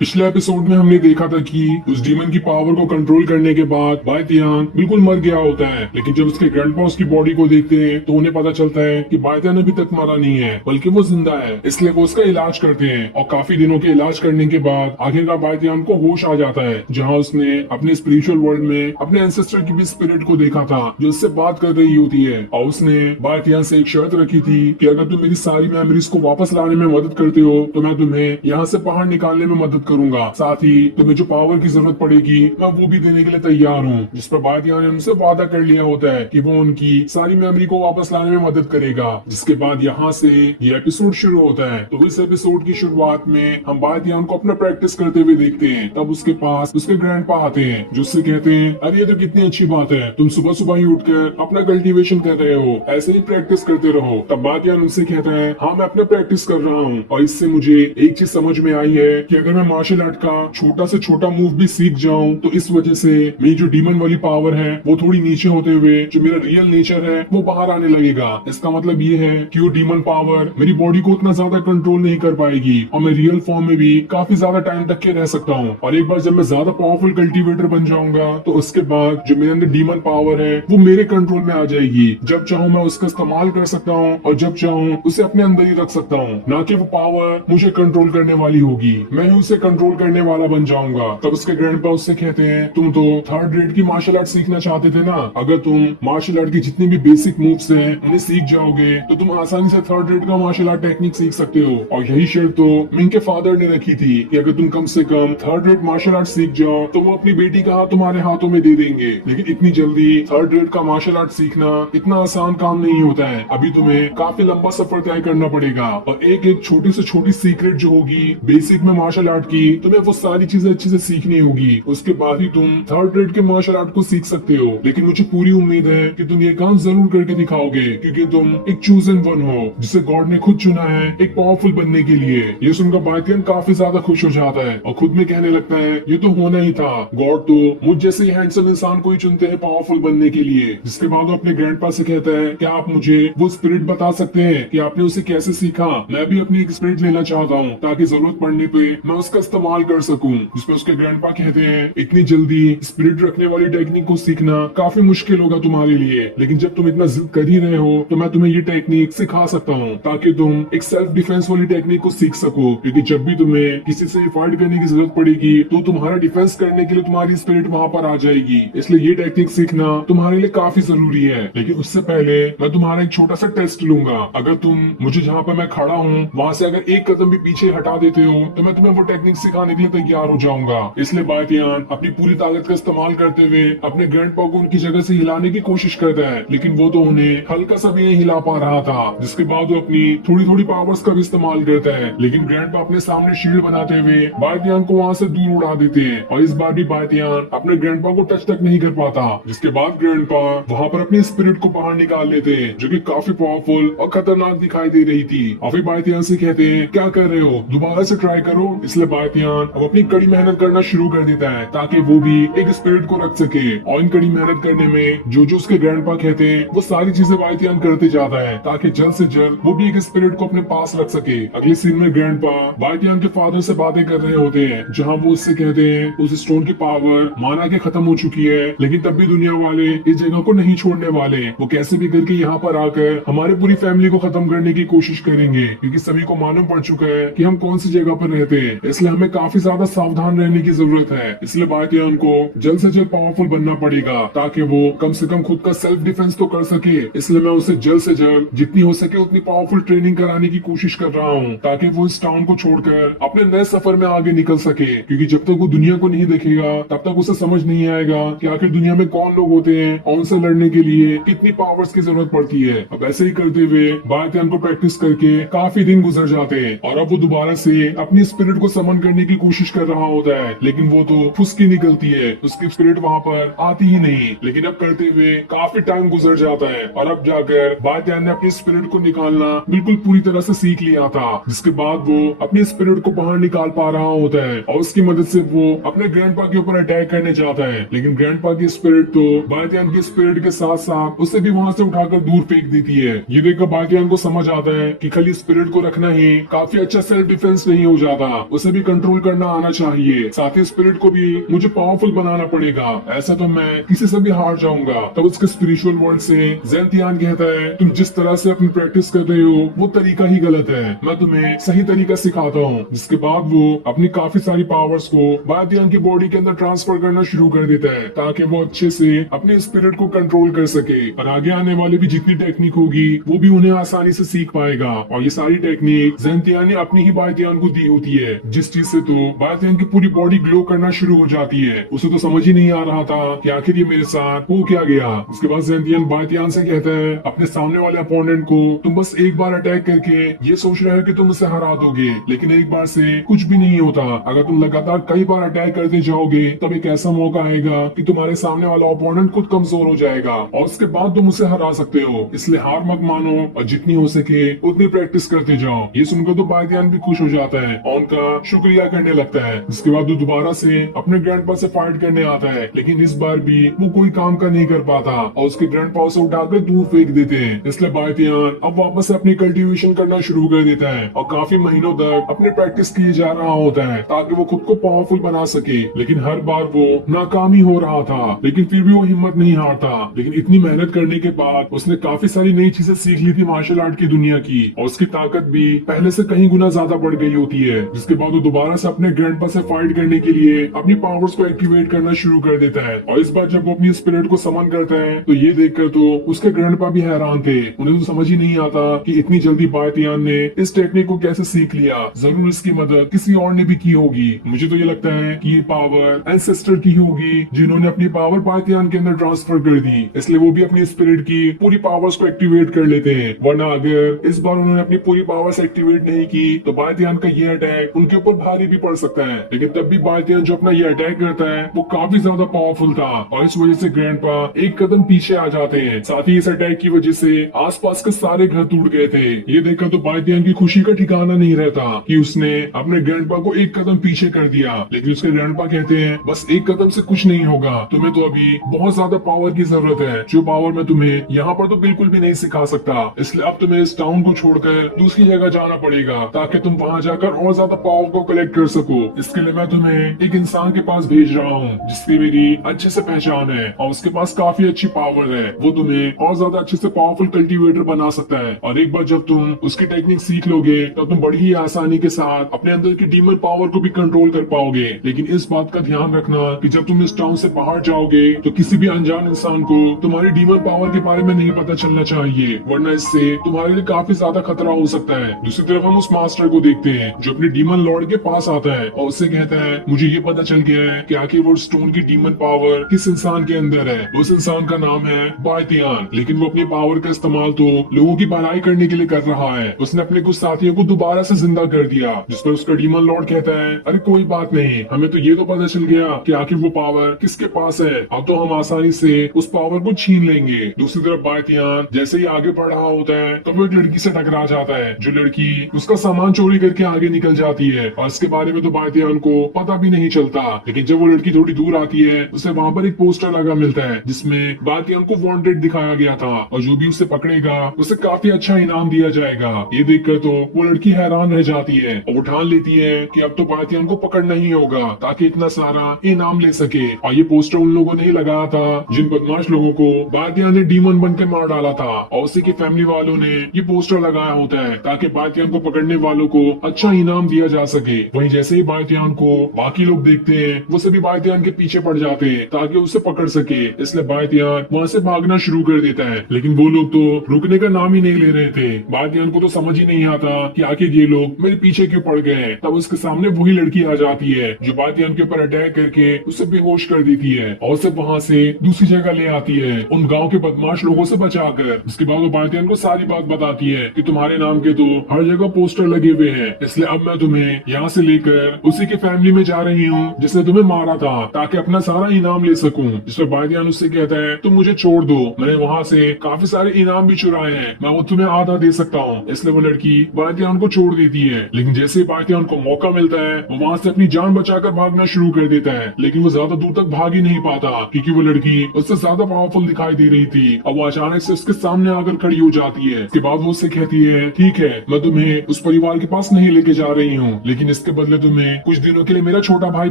पिछले एपिसोड में हमने देखा था कि उस डीमन की पावर को कंट्रोल करने के बाद बायतियान बिल्कुल मर गया होता है, लेकिन जब उसके ग्रैंडपा उसकी बॉडी को देखते हैं तो उन्हें पता चलता है कि बायतियान अभी तक मरा नहीं है बल्कि वो जिंदा है। इसलिए वो उसका इलाज करते हैं और काफी दिनों के इलाज करने के बाद आखिरकार बायतियान को होश आ जाता है, जहाँ उसने अपने स्पिरिचुअल वर्ल्ड में अपने एंसेस्टर की भी स्पिरिट को देखा था जो उससे बात कर रही होती है। और उसने बायतियान से एक शर्त रखी थी कि अगर तुम मेरी सारी मेमोरीज को वापस लाने में मदद करते हो तो मैं तुम्हें यहाँ से बाहर निकालने में मदद करूंगा, साथ ही तुम्हें जो पावर की जरूरत पड़ेगी मैं वो भी देने के लिए तैयार हूँ। जिस पर बायतियान ने उनसे वादा कर लिया होता है कि वो उनकी सारी मेमोरी को वापस लाने में मदद करेगा। जिसके बाद यहाँ से ये एपिसोड शुरू होता है। तो इस एपिसोड की शुरुआत में हम बायतियान को अपना प्रैक्टिस करते हुए देखते हैं। तब उसके पास उसके ग्रैंडपा आते हैं जो उससे कहते हैं, अरे ये तो कितनी अच्छी बात है, तुम सुबह सुबह ही उठकर अपना कल्टीवेशन कर रहे हो, ऐसे ही प्रैक्टिस करते रहो। तब बायतियान उनसे कहता है, हाँ मैं अपना प्रैक्टिस कर रहा हूँ और इससे मुझे एक चीज समझ में आई है कि अगर मैं मार्शल आर्ट का छोटा से छोटा मूव भी सीख जाऊं तो इस वजह से मेरी जो डीमन वाली पावर है वो थोड़ी नीचे होते हुए जो मेरा रियल नेचर है वो बाहर आने लगेगा। इसका मतलब ये है कि वो डीमन पावर मेरी बॉडी को उतना ज्यादा कंट्रोल नहीं कर पाएगी और मैं रियल फॉर्म में भी काफी ज्यादा टाइम तक के रह सकता हूँ। और एक बार जब मैं ज्यादा पावरफुल कल्टीवेटर बन जाऊंगा तो उसके बाद जो मेरे अंदर डीमन पावर है वो मेरे कंट्रोल में आ जाएगी। जब चाहूँ मैं उसका इस्तेमाल कर सकता हूँ और जब चाहूँ उसे अपने अंदर ही रख सकता हूँ, ना कि वो पावर मुझे कंट्रोल करने वाली होगी, मैं ही उसे कंट्रोल करने वाला बन जाऊंगा। तब उसके ग्रैंडपा उससे कहते हैं, तुम तो थर्ड ग्रेड की मार्शल आर्ट सीखना चाहते थे ना, अगर तुम मार्शल आर्ट की जितनी भी बेसिक मूव्स हैं उन्हें सीख जाओगे तो तुम आसानी से थर्ड ग्रेड का मार्शल आर्ट टेक्निक सीख सकते हो। और यही शर्त तो मिंग के फादर ने रखी थी कि अगर तुम कम से come third grade martial art सीख जाओ तो वो अपनी बेटी का हाथ तुम्हारे हाथों में दे देंगे। लेकिन इतनी जल्दी थर्ड ग्रेड का मार्शल आर्ट सीखना इतना आसान काम नहीं होता है, अभी तुम्हें काफी लंबा सफर तय करना पड़ेगा और एक एक छोटी से छोटी सीक्रेट जो होगी बेसिक में मार्शल आर्ट की, तुम्हें वो सारी चीजें अच्छे से सीखनी होगी। उसके बाद ही तुम थर्ड ग्रेड के मार्शल आर्ट को सीख सकते हो। लेकिन मुझे पूरी उम्मीद है कि तुम ये काम जरूर करके दिखाओगे क्योंकि तुम एक चूजन वन हो जिसे गॉड ने खुद चुना है एक पावरफुल बनने के लिए। ये सुनकर बायतियान काफी ज्यादा खुश हो जाता है और खुद में कहने लगता है, ये तो होना ही था, गॉड तो मुझ जैसे ही हैंडसम इंसान को ही चुनते हैं पावरफुल बनने के लिए। जिसके बाद वो अपने ग्रैंडपा से कहता है, क्या आप मुझे वो स्पिरिट बता सकते हैं कि आपने उसे कैसे सीखा? मैं भी अपनी एक स्पिरिट लेना चाहता हूँ ताकि जरूरत पड़ने पे मैं उसका इस्तेमाल कर सकूं। जिसपे उसके ग्रैंडपा कहते हैं, इतनी जल्दी स्पिरिट रखने वाली टेक्निक को सीखना काफी मुश्किल होगा तुम्हारे लिए, लेकिन जब तुम इतना जिद कर ही रहे हो तो मैं तुम्हें ये टेक्निक सिखा सकता हूँ ताकि तुम एक सेल्फ डिफेंस वाली टेक्निक को सीख सको। क्योंकि जब भी तुम्हें किसी से फाइट करने की जरूरत पड़ेगी तो तुम्हारा डिफेंस करने के लिए तुम्हारी स्पिरिट वहाँ पर आ जाएगी। इसलिए ये टेक्निक सीखना तुम्हारे लिए काफी जरूरी है। लेकिन उससे पहले मैं तुम्हारा एक छोटा सा टेस्ट लूंगा। अगर तुम मुझे जहाँ पर मैं खड़ा हूँ वहाँ से अगर एक कदम भी पीछे हटा देते हो तो मैं तुम्हें वो टेक्निक सिखाने के लिए तैयार हो जाऊंगा। इसलिए बायतियान अपनी पूरी ताकत का इस्तेमाल करते हुए अपने ग्रैंडपा को उनकी जगह से हिलाने की कोशिश करता है, लेकिन वो तो उन्हें हल्का सा भी नहीं हिला पा रहा था। जिसके बाद वो अपनी थोड़ी थोड़ी पावर्स का भी इस्तेमाल करता है, लेकिन ग्रैंडपा अपने सामने शील्ड बनाते हुए बायतियान को वहाँ से दूर उड़ा देते हैं और इस बार भी बायतियान अपने ग्रैंडपा को टच तक नहीं कर पाता। जिसके बाद ग्रैंडपा वहाँ पर अपनी स्पिरिट को बाहर निकाल लेते हैं जो कि काफी पावरफुल और खतरनाक दिखाई दे रही थी। और फिर बायतियान से कहते हैं, क्या कर रहे हो, दोबारा से ट्राई करो। इसलिए बायतियान अब अपनी कड़ी मेहनत करना शुरू कर देता है ताकि वो भी एक स्पिरिट को रख सके। और इन कड़ी मेहनत करने में जो उसके ग्रैंडपा कहते हैं वो सारी चीजें बायतियान करते जाता है ताकि जल्द से जल्द वो भी एक स्पिरिट को अपने पास रख सके। अगले सीन में ग्रैंडपा बायतियान के फादर से बातें कर रहे होते हैं जहाँ वो उससे कहते हैं उस स्टोन की पावर माना के खत्म हो चुकी है, लेकिन तब भी दुनिया वाले इस जगह को नहीं छोड़ने वाले, वो कैसे भी करके यहाँ पर आकर हमारे पूरी फैमिली को खत्म करने की कोशिश करेंगे क्योंकि सभी को मालूम पड़ चुका है कि हम कौन सी जगह पर रहते हैं। इसलिए हमें काफी ज्यादा सावधान रहने की जरूरत है। इसलिए बायतियान को जल्द से जल्द पावरफुल बनना पड़ेगा ताकि वो कम से कम खुद का सेल्फ डिफेंस तो कर सके। इसलिए मैं उसे जल्द से जल्द जितनी हो सके उतनी पावरफुल ट्रेनिंग कराने की कोशिश कर रहा हूँ ताकि वो इस टाउन को छोड़कर अपने नए सफर में आगे निकल सके। क्योंकि जब तक वो दुनिया को नहीं देखेगा तब तक उसे समझ नहीं आएगा कि आखिर दुनिया में कौन लोग होते हैं और उनसे लड़ने के लिए कितनी पावर्स की जरूरत पड़ती है। अब ऐसे ही करते हुए बायतियान को प्रैक्टिस करके काफी दिन गुजर जाते हैं और अब वो दोबारा से अपनी स्पिरिट को समन करने की कोशिश कर रहा होता है, लेकिन वो तो फुसकी निकलती है, उसकी स्पिरिट वहाँ पर आती ही नहीं। लेकिन अब करते हुए काफी टाइम गुजर जाता है और अब जाकर बायतियान ने अपनी स्पिरिट को निकालना बिल्कुल पूरी तरह से सीख लिया था। जिसके बाद वो अपनी स्पिरिट को बाहर निकाल पा रहा होता है और उसकी मदद से वो अपने ग्रैंडपा के ऊपर अटैक करने जाता है, लेकिन ग्रैंडपा की स्पिरिट तो बायतियान की स्पिरिट के साथ साथ उसे भी वहाँ से उठाकर दूर फेंक देती है। ये देखकर बायतियान को समझ आता है कि खाली स्पिरिट को रखना ही काफी अच्छा सेल्फ डिफेंस नहीं हो जाता, उसे भी कंट्रोल करना आना चाहिए, साथ ही स्पिरिट को भी मुझे पावरफुल बनाना पड़ेगा, ऐसा तो मैं किसी से भी हार जाऊंगा। तब उसके स्पिरिचुअल वर्ल्ड से ज़ेनतियान कहता है, तुम जिस तरह से अपनी प्रैक्टिस कर रहे हो वो तरीका ही गलत है, मैं तुम्हें सही तरीका सिखाता हूँ। जिसके बाद वो अपनी काफी सारी पावर्स को बायतियान की बॉडी के अंदर ट्रांसफर करना शुरू कर देता है ताकि वो अच्छे से अपने स्पिरिट को कंट्रोल कर सके, और आगे आने वाली भी जितनी टेक्निक होगी वो भी उन्हें आसानी से सीख पाएगा। और ये सारी टेक्निक ज़ेनतियान ने अपनी ही बायतियान को दी होती है, जिस चीज से तो बायतियान की पूरी बॉडी ग्लो करना शुरू हो जाती है। उसे तो समझ ही नहीं आ रहा था कि आखिर ये मेरे साथ हो क्या गया। उसके बाद ज़ेनतियान बायतियान से कहता है, अपने सामने वाले अपोनेंट को तुम बस एक बार अटैक करके ये सोच रहे हो कि तुम उसे हरा दोगे, लेकिन एक बार से कुछ भी नहीं होता। अगर तुम लगातार कई बार अटैक करते जाओगे तब एक ऐसा मौका आएगा कि तुम्हारे सामने वाला ओपोनेंट खुद कमजोर हो जाएगा और उसके बाद तुम उसे हरा सकते हो। इसलिए हार मत मानो और जितनी हो सके उतनी प्रैक्टिस करते जाओ। ये सुनकर तो बायतियान भी खुश हो जाता है और उनका शुक्रिया करने लगता है। इसके बाद वो दोबारा से अपने ग्रैंडपा से फाइट करने आता है, लेकिन इस बार भी वो कोई काम का नहीं कर पाता और उसके ग्रैंडपा उसे उठाकर दूर फेंक देते हैं। इसलिए बायतियान अब वापस से अपनी कल्टीवेशन करना शुरू कर देता है और काफी महीनों तक अपने प्रैक्टिस किए जा रहा होता है ताकि वो खुद को पावरफुल बना सके। लेकिन हर बार वो नाकामी हो रहा था, लेकिन फिर भी वो हिम्मत नहीं हारता। लेकिन इतनी मेहनत करने के बाद उसने काफी सारी नई चीजें सीख ली थी मार्शल आर्ट की दुनिया की, और उसकी ताकत भी पहले से कहीं गुना ज्यादा बढ़ गई होती है। जिसके बाद वो दोबारा से अपने ग्रैंडपा से फाइट करने के लिए अपनी पावर्स को एक्टिवेट करना शुरू कर देता है। और इस बार जब वो अपनी स्पिरिट को समन करता है तो ये देखकर तो उसके ग्रैंडपा भी हैरान थे। उन्हें तो समझ ही नहीं आता कि इतनी जल्दी बायतियान ने इस टेक्निक को कैसे सीख लिया। जरूर इसकी मदद किसी और ने भी की होगी। मुझे तो ये लगता है कि ये पावर एंसेस्टर की होगी जिन्होंने अपनी पावर बायतियान के अंदर ट्रांसफर कर दी, इसलिए वो भी अपनी स्पिरिट की पूरी पावर्स को एक्टिवेट कर लेते हैं। वरना अगर इस बार उन्होंने अपनी पूरी पावर्स एक्टिवेट नहीं की तो बायतियान का ये अटैक उनके ऊपर भारी भी पड़ सकता है। लेकिन तब भी बायतियान जो अपना ये अटैक करता है वो काफी ज्यादा पावरफुल था और इस वजह से ग्रैंडपा एक कदम पीछे आ जाते हैं। साथ ही इस अटैक की वजह से आसपास के सारे घर टूट गए थे। ये देखकर तो बायतियान की खुशी का ठिकाना नहीं रहता कि उसने अपने ग्रैंडपा को एक कदम पीछे कर दिया। लेकिन उसके ग्रैंडपा कहते हैं, बस एक कदम से कुछ नहीं होगा, तुम्हें तो अभी बहुत ज्यादा पावर की जरूरत है, जो पावर मैं तुम्हें यहाँ पर तो बिल्कुल भी नहीं सिखा सकता। इसलिए अब तुम्हें इस टाउन को छोड़कर दूसरी जगह जाना पड़ेगा ताकि तुम वहाँ जाकर और ज्यादा पावर को कलेक्ट कर सको। इसके लिए मैं तुम्हें एक इंसान के पास भेज रहा हूँ जिसकी मेरी अच्छे से पहचान है और उसके पास काफी अच्छी पावर है। वो तुम्हें और ज्यादा अच्छे से पावरफुल कल्टीवेटर बना सकता है, और एक बार जब तुम उसकी टेक्निक सीख लोगे तो तुम बड़ी ही आसानी के साथ अपने अंदर की डीमन पावर को भी कंट्रोल कर पाओगे। लेकिन इस बात का ध्यान रखना कि जब तुम इस टाउन से बाहर जाओगे तो किसी भी अनजान इंसान को तुम्हारी डीमन पावर के बारे में नहीं पता चलना चाहिए, वरना इससे तुम्हारे लिए काफी ज्यादा खतरा हो सकता है। दूसरी तरफ हम उस मास्टर को देखते हैं जो अपने डीमन लॉर्ड के पास आता है और उससे कहता है, मुझे ये पता चल गया है कि आखिर वो स्टोन की डीमन पावर किस इंसान के अंदर है। उस इंसान का नाम है बायतियान, लेकिन वो अपनी पावर का इस्तेमाल तो लोगों की भलाई करने के लिए कर रहा है। उसने अपने कुछ साथियों को दोबारा से जिंदा कर दिया, जिस पर उसका डीमन लॉर्ड कहता है, अरे कोई बात नहीं, हमें तो ये तो पता चल गया कि आखिर वो पावर किसके पास है, अब तो हम आसानी से उस पावर को छीन लेंगे। दूसरी तरफ बायतियान जैसे ही आगे बढ़ रहा होता है तो वो एक लड़की से टकरा जाता है, जो लड़की उसका सामान चोरी करके आगे निकल जाती है और इसके बारे में तो बायतियान को पता भी नहीं चलता। लेकिन जब वो लड़की थोड़ी दूर आती है उसे वहाँ पर एक पोस्टर लगा मिलता है जिसमें बायतियान को वांटेड दिखाया गया था और जो भी उसे पकड़ेगा उसे काफी अच्छा इनाम दिया जाएगा। ये देखकर तो वो लड़की हैरान रह जाती है और ठान लेती है कि अब तो बायतियान को पकड़ना ही होगा ताकि इतना सारा इनाम ले सके। और ये पोस्टर उन लोगों ने ही लगाया था जिन बदमाश लोगों को बायतियान ने डीमन बनकर मार डाला था, और उसी की फैमिली वालों ने ये पोस्टर लगाया होता है ताकि बायतियान को पकड़ने वालों को अच्छा इनाम दिया जा सके। वहीं जैसे ही बायतियान को बाकी लोग देखते हैं वो सभी बायतियान के पीछे पड़ जाते हैं ताकि उसे पकड़ सके। इसलिए बायतियान वहाँ से भागना शुरू कर देता है, लेकिन वो लोग तो रुकने का नाम ही नहीं ले रहे थे। बायतियान को तो समझ ही नहीं आता कि आखिर ये लोग मेरे पीछे क्यों पड़ गए। तब उसके सामने वही लड़की आ जाती है जो बायतियान के ऊपर अटैक करके उसे बेहोश कर देती है और उसे वहाँ से दूसरी जगह ले आती है उन गांव के बदमाश लोगों से बचाकर। उसके बाद वो बायतियान को सारी बात बताती है कि तुम्हारे नाम के तो हर जगह पोस्टर लगे हुए हैं, इसलिए अब मैं तुम्हें यहाँ से लेकर उसी की फैमिली में जा रही हूँ जिसने तुम्हें मारा था ताकि अपना सारा इनाम ले सकूं। जिस पर बायतियान उससे कहता है, तुम मुझे छोड़ दो, मैंने वहाँ से काफी सारे इनाम भी चुराए हैं, मैं वो तुम्हें आधा दे सकता हूँ। इसलिए वो लड़की बायतियान को छोड़ देती है, लेकिन जैसे बायतियान को मौका मिलता है वो वहाँ से अपनी जान बचाकर भागना शुरू कर देता है। लेकिन वो ज्यादा दूर तक भाग ही नहीं पाता क्योंकि वो लड़की उससे ज्यादा पावरफुल दिखाई दे रही थी और वो अचानक से उसके सामने आकर खड़ी हो जाती है। इसके बाद वो उससे कहती है, ठीक है, मैं तुम्हें उस परिवार के पास नहीं लेके जा रही हूँ, लेकिन इसके बदले तुम्हें कुछ दिनों के लिए मेरा छोटा भाई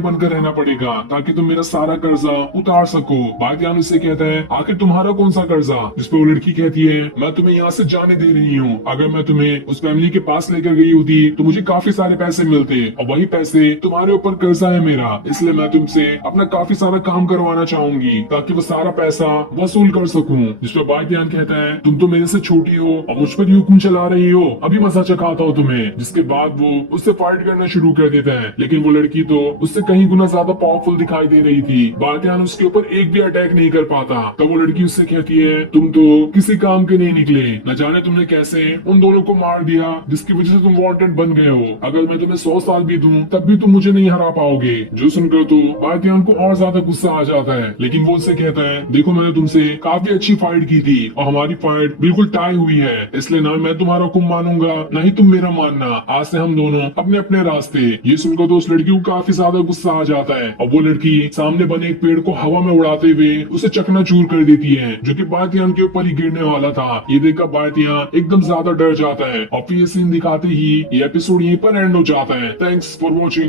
बनकर रहना पड़ेगा ताकि तुम मेरा सारा कर्जा उतार सको। बायतियान उससे कहता है आखिर तुम्हारा कौन सा कर्जा, जिसपे वो लड़की कहती है मैं तुम्हें यहाँ से जाने दे रही हूँ। अगर मैं तुम्हें उस फैमिली के पास लेकर गई होती तो मुझे काफी सारे पैसे मिलते और वही पैसे तुम्हारे ऊपर कर्जा है मेरा, इसलिए मैं तुमसे अपना काफी सारा काम करवाना चाहूंगी ताकि वो सारा पैसा वसूल कर सकूं। जिसपे बायतियान कहता है तुम तो मेरे से छोटी हो और मुझ पर हुक्म चला रही हो, अभी मजा चखाता हो तुम्हें। जिसके बाद वो उससे फाइट करना शुरू कर देता है, लेकिन वो लड़की तो उससे कहीं गुना ज्यादा पावरफुल दिखाई दे रही थी। बायतियान उसके ऊपर एक भी अटैक नहीं कर पाता। तब वो लड़की उससे कहती है तुम तो किसी काम के नहीं निकले, न जाने तुमने कैसे उन दोनों को मार दिया जिसकी वजह से तुम वांटेड बन गए हो। अगर मैं तुम्हें 100 साल भी दूं तब भी तुम मुझे नहीं हरा पाओगे। जो सुनकर तो बायतियान को और ज्यादा गुस्सा आ जाता है, लेकिन वो उससे कहता है देखो मैंने तुमसे काफी अच्छी फाइट की थी और हमारी फाइट बिल्कुल टाई हुई है, इसलिए ना मैं तुम्हारा हुक्म मानूंगा ना ही तुम मेरा मानना। आज से हम दोनों अपने अपने रास्ते। ये सुनकर तो उस लड़की को काफी ज्यादा गुस्सा आ जाता है और वो लड़की सामने बने एक पेड़ को हवा में उड़ाते हुए उसे चकनाचूर कर देती है, जो कि बायतियान के ऊपर ही गिरने वाला था। ये देखकर बायतियान एकदम ज्यादा डर जाता है और फिर ये सीन दिखाते ही ये एपिसोड यहीं पर एंड हो जाता है। Thanks for watching.